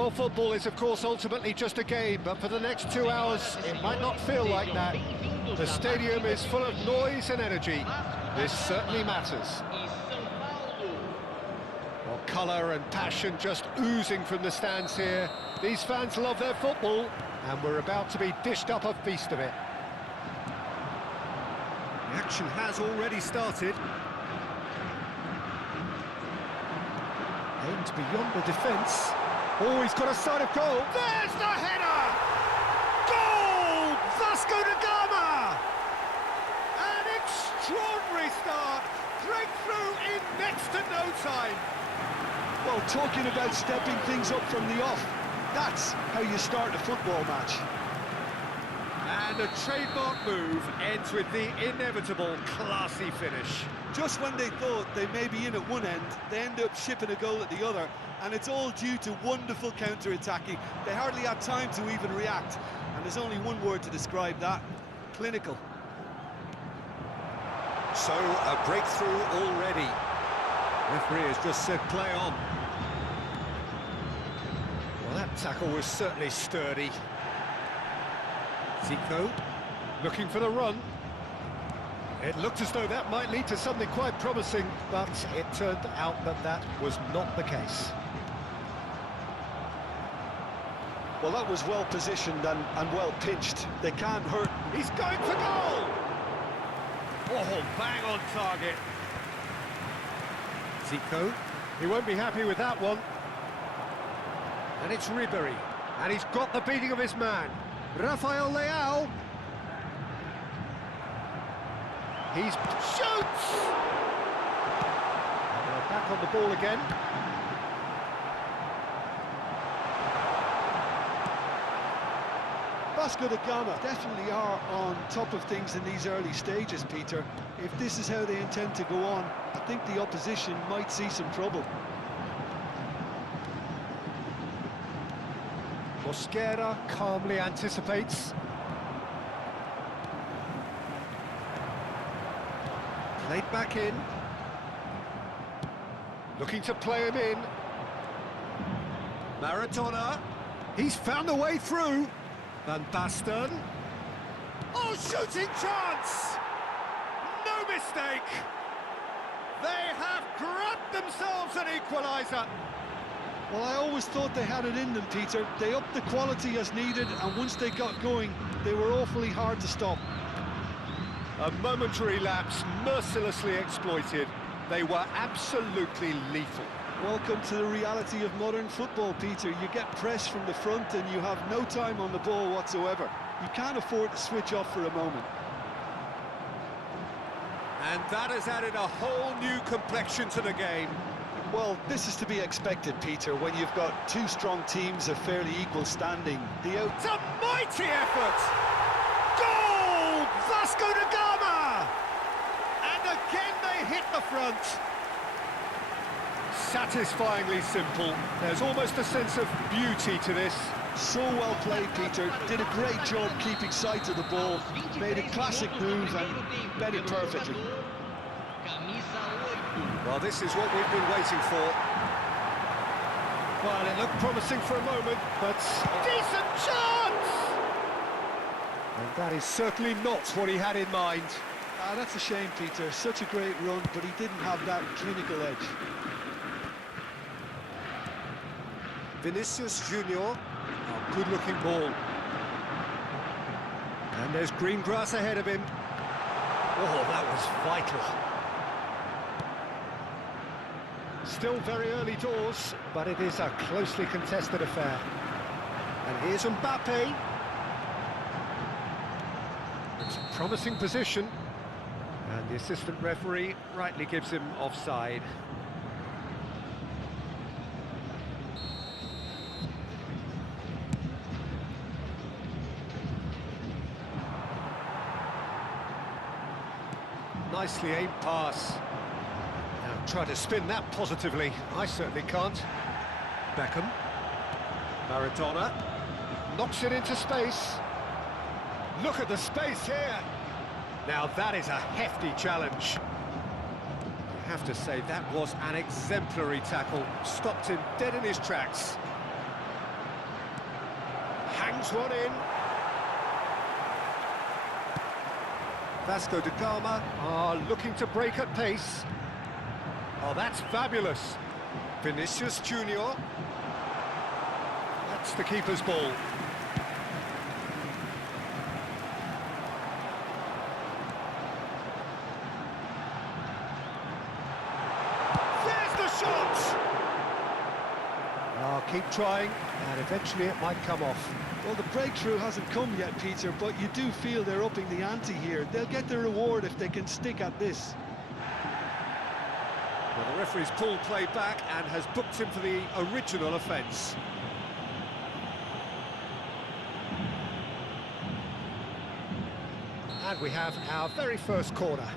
Well, football is, of course, ultimately just a game, but for the next 2 hours, it might not feel like that. The stadium is full of noise and energy. This certainly matters. Well, colour and passion just oozing from the stands here. These fans love their football, and we're about to be dished up a feast of it. The action has already started. Aimed beyond the defence. Oh, he's got a sight of goal. There's the header! Goal! VASCO da Gama! An extraordinary start. Breakthrough in next to no time. Well, talking about stepping things up from the off, that's how you start a football match. And the trademark move ends with the inevitable classy finish. Just when they thought they may be in at one end, they end up shipping a goal at the other, and it's all due to wonderful counter-attacking. They hardly had time to even react, and there's only one word to describe that: clinical. So, a breakthrough already. Referee has just said play on. Well, that tackle was certainly sturdy. Zico, looking for the run. It looked as though that might lead to something quite promising, but it turned out that that was not the case. Well, that was well positioned and well pitched. They can't hurt. He's going for goal! Oh, bang on target. Zico, he won't be happy with that one. And it's Ribery, and he's got the beating of his man. Rafael Leao. He shoots! And they're back on the ball again. VASCO da Gama definitely are on top of things in these early stages, Peter. If this is how they intend to go on, I think the opposition might see some trouble. Mosquera calmly anticipates. Played back in. Looking to play him in. Maradona. He's found a way through. Van Basten. Oh, shooting chance! No mistake! They have grabbed themselves an equaliser. Well, I always thought they had it in them, Peter. They upped the quality as needed, and once they got going, they were awfully hard to stop. A momentary lapse, mercilessly exploited. They were absolutely lethal. Welcome to the reality of modern football, Peter. You get pressed from the front and you have no time on the ball whatsoever. You can't afford to switch off for a moment. And that has added a whole new complexion to the game. Well, this is to be expected, Peter, when you've got two strong teams of fairly equal standing. It's a mighty effort! Goal! VASCO da Gama! And again they hit the front. Satisfyingly simple. There's almost a sense of beauty to this. So well played, Peter. Did a great job keeping sight of the ball. Made a classic move and bet it perfectly. Well, this is what we've been waiting for. Well, it looked promising for a moment, but decent chance! And that is certainly not what he had in mind. That's a shame, Peter. Such a great run, but he didn't have that clinical edge. Vinicius Junior, oh, good-looking ball. And there's green grass ahead of him. Oh, that was vital. Still very early doors, but it is a closely contested affair. And here's Mbappe. It's a promising position. And the assistant referee rightly gives him offside. Nicely aimed pass. Now try to spin that positively. I certainly can't. Beckham. Maradona. Knocks it into space. Look at the space here. Now that is a hefty challenge. I have to say that was an exemplary tackle. Stopped him dead in his tracks. Sends one in. VASCO da Gama are looking to break at pace. Oh, that's fabulous. Vinicius Junior. That's the keeper's ball. There's the shot! Oh, keep trying, and eventually it might come off. Well, the breakthrough hasn't come yet, Peter, but you do feel they're upping the ante here. They'll get the reward if they can stick at this. Well, the referee's pulled play back and has booked him for the original offence. And we have our very first corner.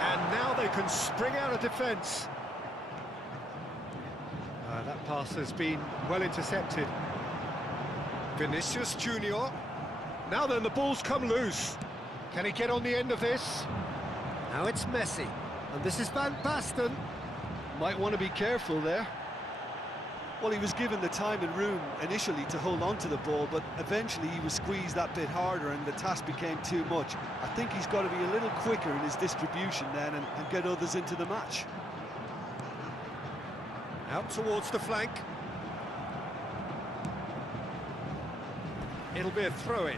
And now they can spring out of defence. That pass has been well intercepted. Vinicius Junior. Now then, the ball's come loose. Can he get on the end of this? Now it's Messi, and this is Van Basten. Might want to be careful there. Well, he was given the time and room initially to hold on to the ball, but eventually he was squeezed that bit harder and the task became too much. I think he's got to be a little quicker in his distribution then and get others into the match. Out towards the flank. It'll be a throw-in.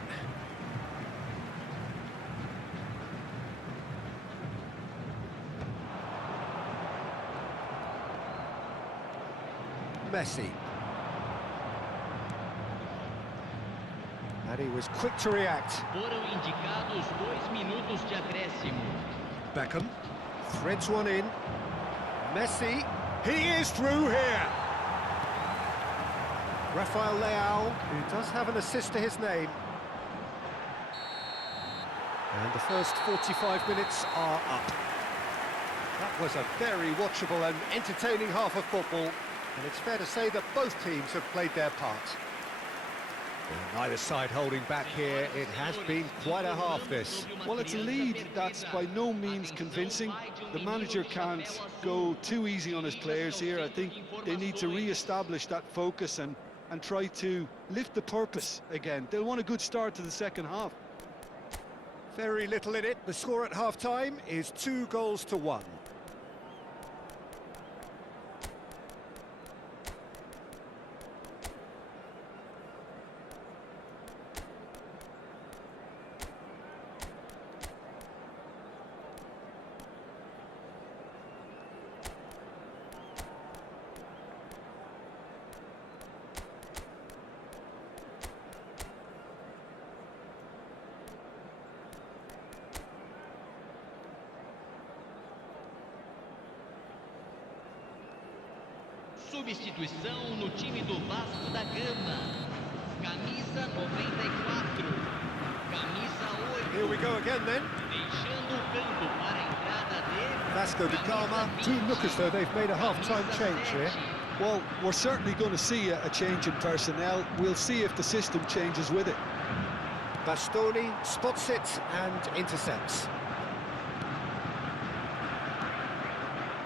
Messi. And he was quick to react. Foram indicados 2 minutos de acréscimo. Beckham threads one in. Messi. He is through here. Rafael Leao, who does have an assist to his name. And the first 45 minutes are up. That was a very watchable and entertaining half of football, and it's fair to say that both teams have played their part. Well, neither side holding back here. It has been quite a half, this. Well, it's a lead that's by no means convincing. The manager can't go too easy on his players here. I think they need to re-establish that focus and try to lift the purpose again. They'll want a good start to the second half. Very little in it. The score at half-time is 2-1. Substituição no time do Vasco da Gama. Camisa 94. Camisa 8. Here we go again then. Deixando o campo para a entrada de VASCO da Gama do look as though they've made a half-time change here. Well, we're certainly going to see a change in personnel. We'll see if the system changes with it. Bastoni spots it and intercepts.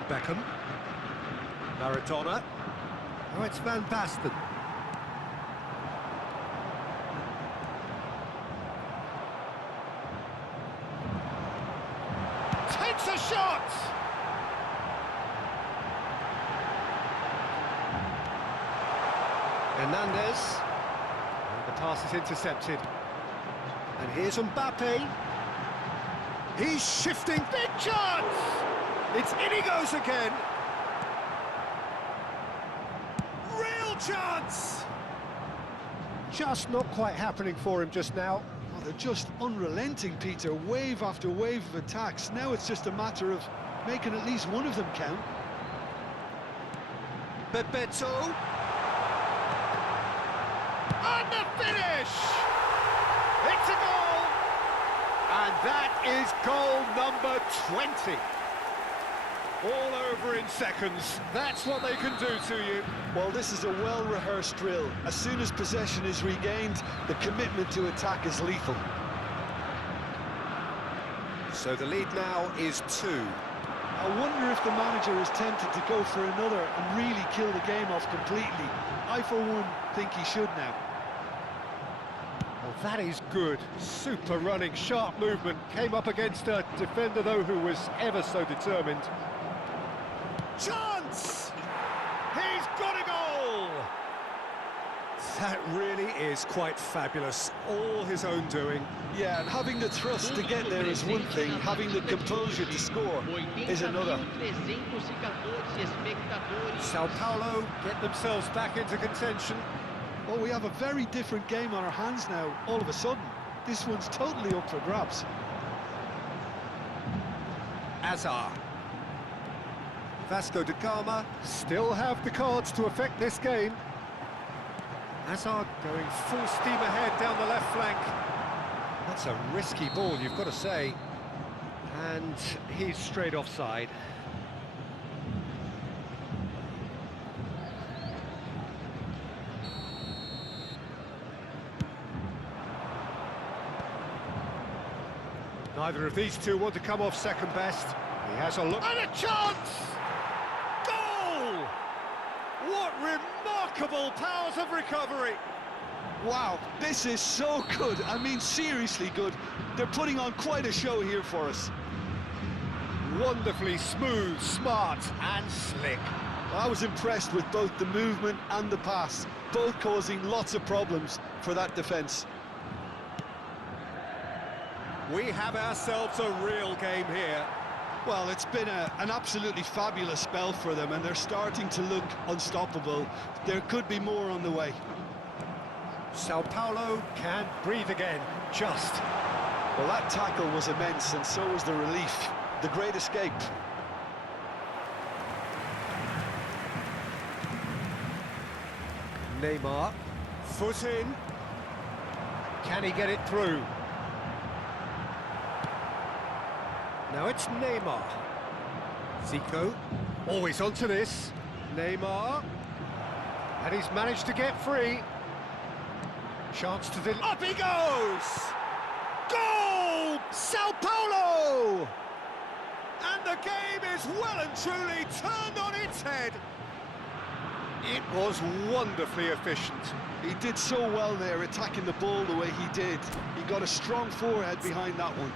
Beckham. Maradona. Oh, it's Van Basten. Takes a shot! Hernandez. And the pass is intercepted. And here's Mbappe. He's shifting. Big chance! It's in he goes again. Chance! Just not quite happening for him just now. Oh, they're just unrelenting, Peter. Wave after wave of attacks. Now it's just a matter of making at least one of them count. Bebeto. And the finish! It's a goal! And that is goal number 20. All over in seconds. That's what they can do to you. Well, this is a well-rehearsed drill. As soon as possession is regained, the commitment to attack is lethal. So the lead now is 2. I wonder if the manager is tempted to go for another and really kill the game off completely. I, for one, think he should now. Well, that is good. Super running, sharp movement. Came up against a defender, though, who was ever so determined. Chance! He's got a goal! That really is quite fabulous. All his own doing. Yeah, and having the thrust to get there is one thing, having the composure to score is another. SÃO Paulo get themselves back into contention. Well, we have a very different game on our hands now, all of a sudden. This one's totally up for grabs. Azar. VASCO da Gama still have the cards to affect this game. Azar going full steam ahead down the left flank. That's a risky ball, you've got to say. And he's straight offside. Neither of these two want to come off second best. He has a look. And a chance! Goal! What remarkable powers of recovery! Wow, this is so good. I mean, seriously good. They're putting on quite a show here for us. Wonderfully smooth, smart and slick. I was impressed with both the movement and the pass, both causing lots of problems for that defence. We have ourselves a real game here. Well, it's been an absolutely fabulous spell for them, and they're starting to look unstoppable. There could be more on the way. SãO Paulo can't breathe again, just. Well, that tackle was immense, and so was the relief. The great escape. Neymar, foot in. Can he get it through? Now it's Neymar. Zico, always onto this. Neymar. And he's managed to get free. Chance to up he goes! Goal! SãO Paulo! And the game is well and truly turned on its head. It was wonderfully efficient. He did so well there, attacking the ball the way he did. He got a strong forehead behind that one.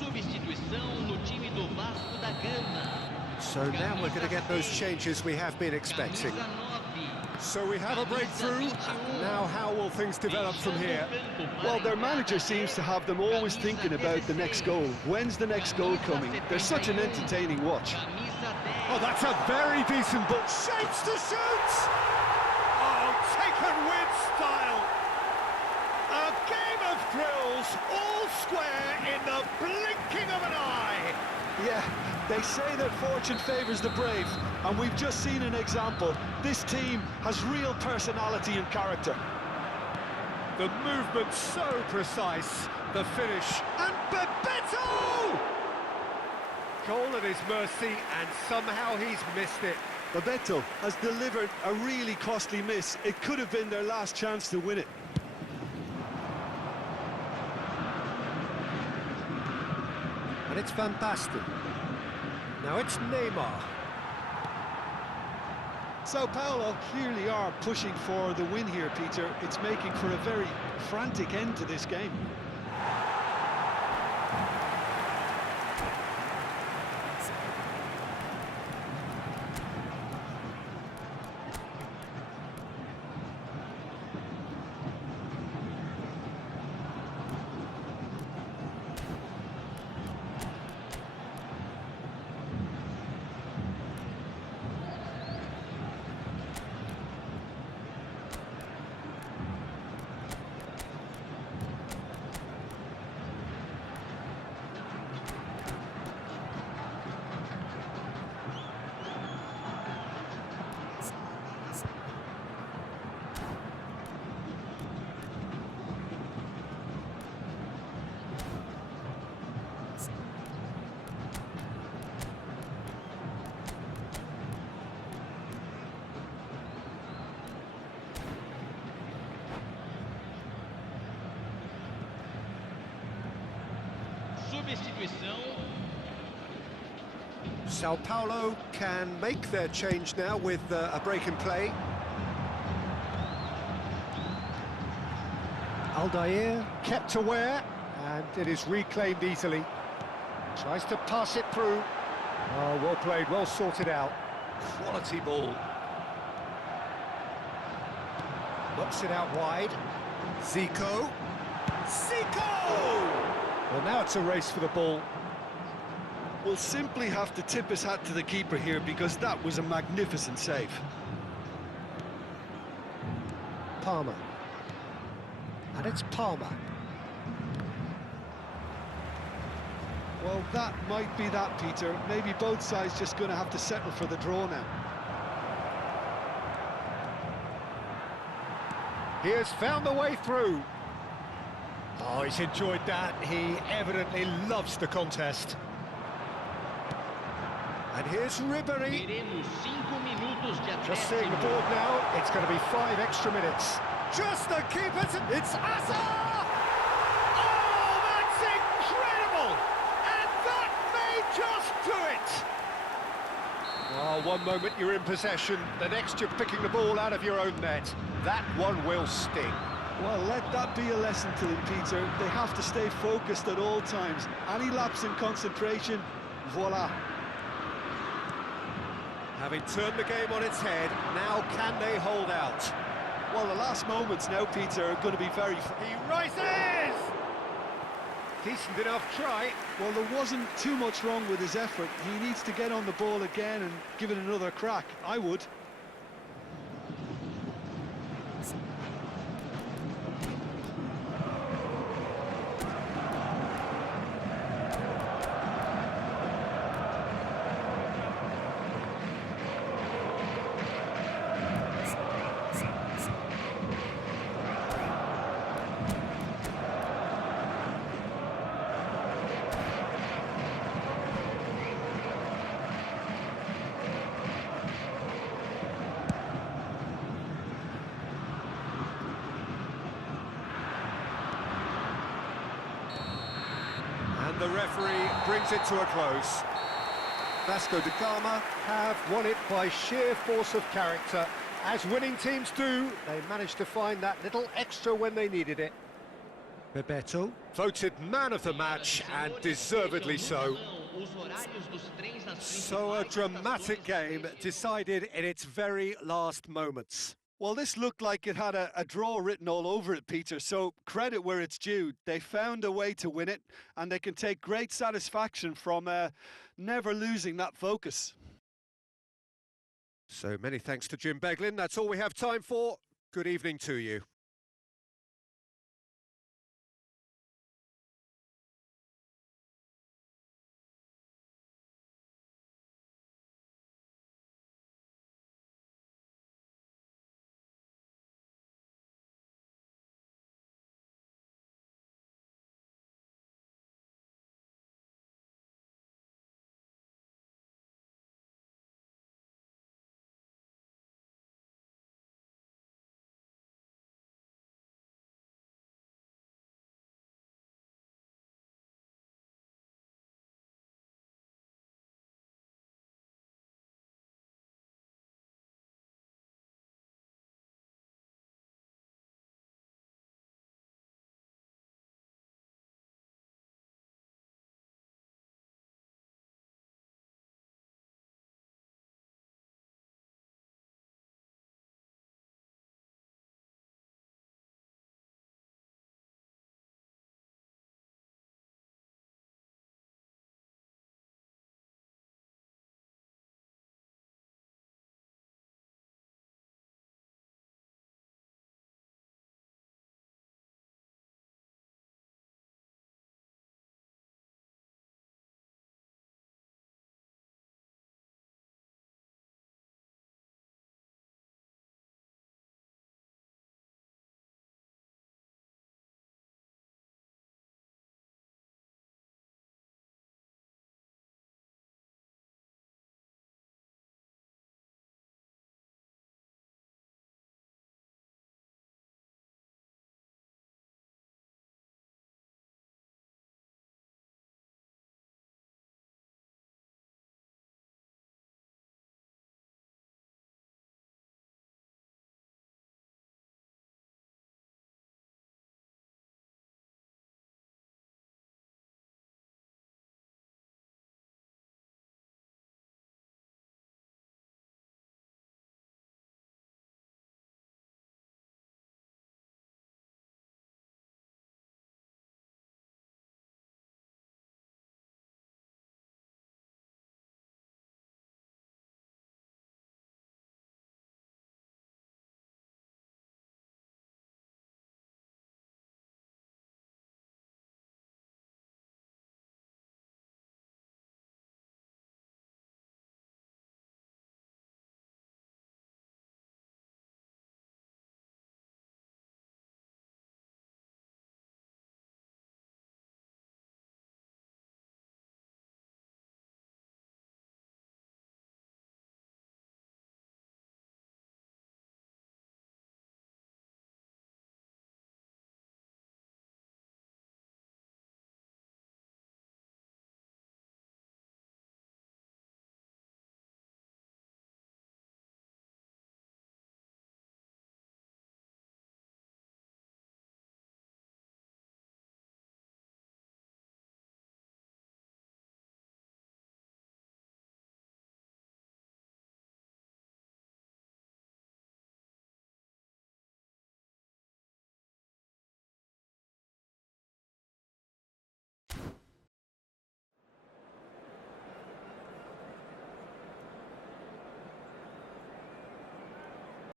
Substituição no time do Vasco da Gama. So now we're going to get those changes we have been expecting. So we have a breakthrough. Now how will things develop from here? Well, their manager seems to have them always thinking about the next goal. When's the next goal coming? They're such an entertaining watch. Oh, that's a very decent ball. Shapes to shoot! Oh, taken with style. A game of thrills, all square in the blinking of an eye. Yeah, they say that fortune favours the brave, and we've just seen an example. This team has real personality and character. The movement so precise, the finish, and Bebeto! Goal at his mercy, and somehow he's missed it. Bebeto has delivered a really costly miss. It could have been their last chance to win it. And it's Van Basten. Now it's Neymar. SãO Paulo clearly are pushing for the win here, Peter. It's making for a very frantic end to this game. substituição. SãO Paulo can make their change now with a break in play. Aldair kept aware, and it is reclaimed easily. Tries to pass it through. Oh, well played, well sorted out. Quality ball. Knocks it out wide. Zico. Well, now it's a race for the ball. We'll simply have to tip his hat to the keeper here because that was a magnificent save. Palmer. And it's Palmer. Well, that might be that, Peter. Maybe both sides just going to have to settle for the draw now. He has found the way through. Oh, he's enjoyed that. He evidently loves the contest. And here's Ribery. Teremos 5 minutos de Just seeing the acréscimo. board now, it's going to be 5 extra minutes. Just the keeper's... It's Asa! Oh, that's incredible! And that may just do it! Oh, one moment you're in possession, the next you're picking the ball out of your own net. That one will sting. Well, let that be a lesson to them, Peter. They have to stay focused at all times. Any lapse in concentration, voila. Having turned the game on its head, now can they hold out? Well, the last moments now, Peter, are going to be very... He rises! Decent enough try. Well, there wasn't too much wrong with his effort. He needs to get on the ball again and give it another crack. I would. And the referee brings it to a close. VASCO da Gama have won it by sheer force of character. As winning teams do, they managed to find that little extra when they needed it. Bebeto, voted man of the match, and deservedly so. So a dramatic game decided in its very last moments. Well, this looked like it had a draw written all over it, Peter, so credit where it's due. They found a way to win it, and they can take great satisfaction from never losing that focus. So many thanks to Jim Beglin. That's all we have time for. Good evening to you.